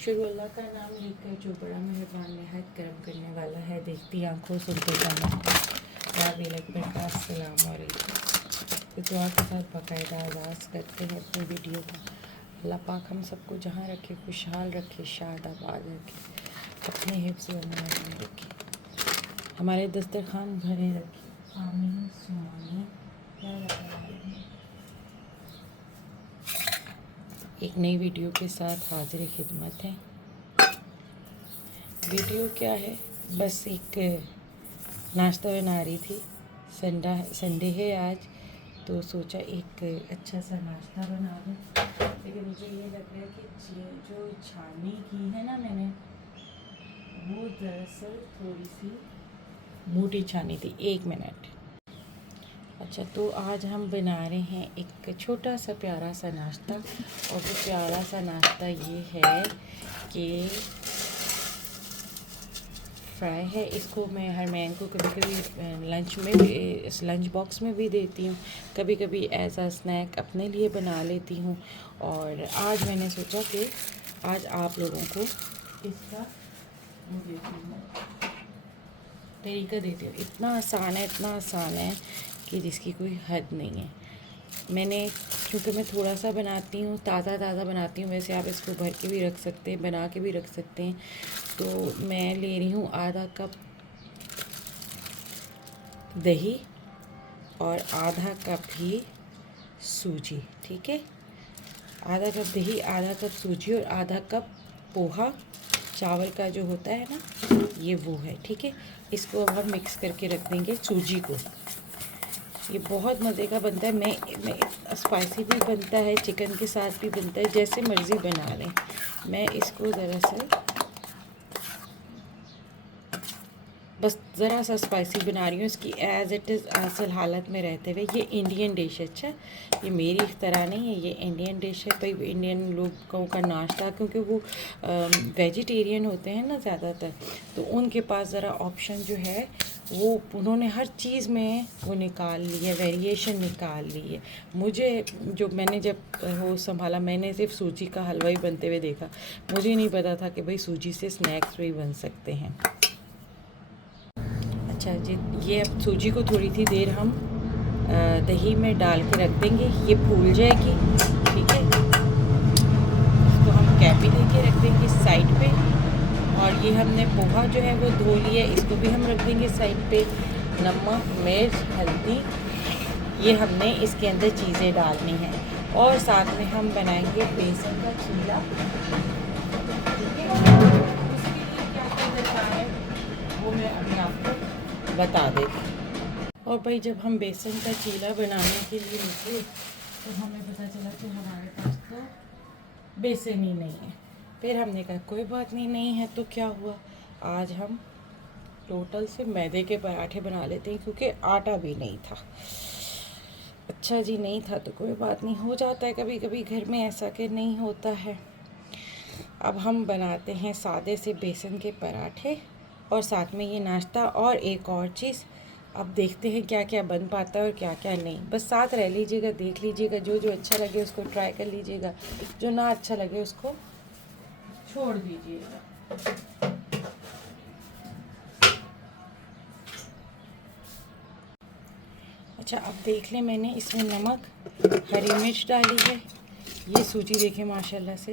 शुरू अल्लाह का नाम लेकर जो बड़ा मेहरबान नहायत करम करने वाला है। देखती आंखों सुनते कानों का अस्सलाम वालेकुम। तो दुआ के साथ बाकायदा आगाज़ करते हैं अपनी वीडियो का। अल्लाह पाक हम सबको जहाँ रखे खुशहाल रखे, शाद आबाद रखे, अपने हिफ्ज़ व अमान में रखे, हमारे दस्तरखान भरे रखे। आमीन सुमामीन या रब्बल आलमीन। एक नई वीडियो के साथ हाजिर खिदमत है। वीडियो क्या है, बस एक नाश्ता बना रही थी। संडे है आज, तो सोचा एक अच्छा सा नाश्ता बना दूँ। लेकिन मुझे ये लग रहा है कि जो छाननी की है ना मैंने, वो दरअसल थोड़ी सी मोटी छानी थी। 1 मिनट। अच्छा, तो आज हम बना रहे हैं एक छोटा सा प्यारा सा नाश्ता। और वो प्यारा सा नाश्ता ये है कि फ्राई है। इसको मैं हरमैन को कभी कभी लंच में भी, लंच बॉक्स में भी देती हूँ, कभी कभी एज आ स्नैक अपने लिए बना लेती हूँ। और आज मैंने सोचा कि आज आप लोगों को इसका तरीका देती हूँ। इतना आसान है कि जिसकी कोई हद नहीं है। मैंने, क्योंकि मैं थोड़ा सा बनाती हूँ, ताज़ा बनाती हूँ। वैसे आप इसको भर के भी रख सकते हैं, बना के भी रख सकते हैं। तो मैं ले रही हूँ आधा कप दही और आधा कप ही सूजी। ठीक है, आधा कप दही, आधा कप सूजी और आधा कप पोहा चावल का जो होता है ना, ये वो है। ठीक है, इसको अब हम मिक्स करके रख देंगे सूजी को। ये बहुत मज़े का बनता है। मैं स्पाइसी भी बनता है, चिकन के साथ भी बनता है, जैसे मर्ज़ी बना लें। मैं इसको दरअसल बस ज़रा सा स्पाइसी बना रही हूँ। इसकी एज़ इट इज़ असल हालत में रहते हुए। ये इंडियन डिश है। अच्छा, ये मेरी इख्तरा नहीं है, ये इंडियन डिश है। भाई इंडियन लोगों का नाश्ता, क्योंकि वो वेजिटेरियन होते हैं ना ज़्यादातर, तो उनके पास ज़रा ऑप्शन जो है वो उन्होंने हर चीज़ में वो निकाल ली है, वेरिएशन निकाल ली है। मुझे मैंने जब वो संभाला, मैंने सिर्फ सूजी का हलवा ही बनते हुए देखा। मुझे नहीं पता था कि भाई सूजी से स्नैक्स भी बन सकते हैं। अच्छा जी, ये अब सूजी को थोड़ी सी देर हम दही में डाल के रख देंगे। ये फूल जाएगी। ठीक है, इसको हम कैप भी दे के रख देंगे साइड पे। और ये हमने पोहा जो है वो धो लिया, इसको भी हम रख देंगे साइड पे। नमक, मिर्च, हल्दी, ये हमने इसके अंदर चीज़ें डालनी हैं। और साथ में हम बनाएंगे बेसन का चीला। ठीक है, उसके लिए क्या क्या दरकार है वो मैं अभी आपको बता देती हूँ। और भाई जब हम बेसन का चीला बनाने के लिए निकले तो हमें पता चला कि हमारे पास तो बेसन ही नहीं है। फिर हमने कहा कोई बात नहीं है तो क्या हुआ, आज हम टोटल से मैदे के पराठे बना लेते हैं, क्योंकि आटा भी नहीं था। अच्छा जी, नहीं था तो कोई बात नहीं, हो जाता है कभी कभी घर में ऐसा कि नहीं होता है। अब हम बनाते हैं सादे से बेसन के पराठे और साथ में ये नाश्ता। और एक और चीज़, अब देखते हैं क्या क्या बन पाता है और क्या क्या नहीं। बस साथ रह लीजिएगा, देख लीजिएगा, जो जो अच्छा लगे उसको ट्राई कर लीजिएगा, जो ना अच्छा लगे उसको छोड़ दीजिएगा। अच्छा, अब देख लें, मैंने इसमें नमक, हरी मिर्च डाली है। ये सूजी देखें माशाल्लाह से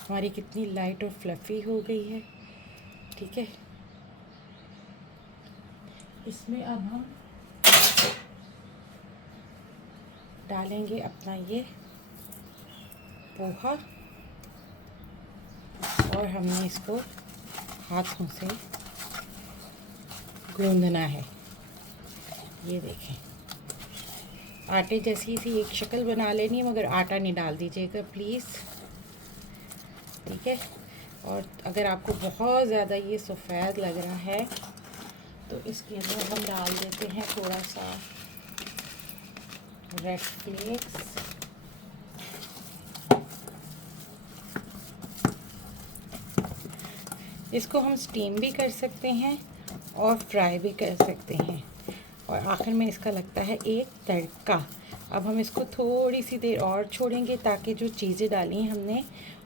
हमारी कितनी लाइट और फ्लफ़ी हो गई है। ठीक है, इसमें अब हम डालेंगे अपना ये पोहा और हमने इसको हाथों से गूंदना है। ये देखें, आटे जैसी सी एक शक्ल बना लेनी है, मगर आटा नहीं डाल दीजिएगा प्लीज़। ठीक है, और अगर आपको बहुत ज़्यादा ये सफ़ेद लग रहा है तो इसके अंदर हम डाल देते हैं थोड़ा सा रेड फ्लेक्स। इसको हम स्टीम भी कर सकते हैं और फ्राई भी कर सकते हैं। और आखिर में इसका लगता है एक तड़का। अब हम इसको थोड़ी सी देर और छोड़ेंगे ताकि जो चीज़ें डाली हैं हमने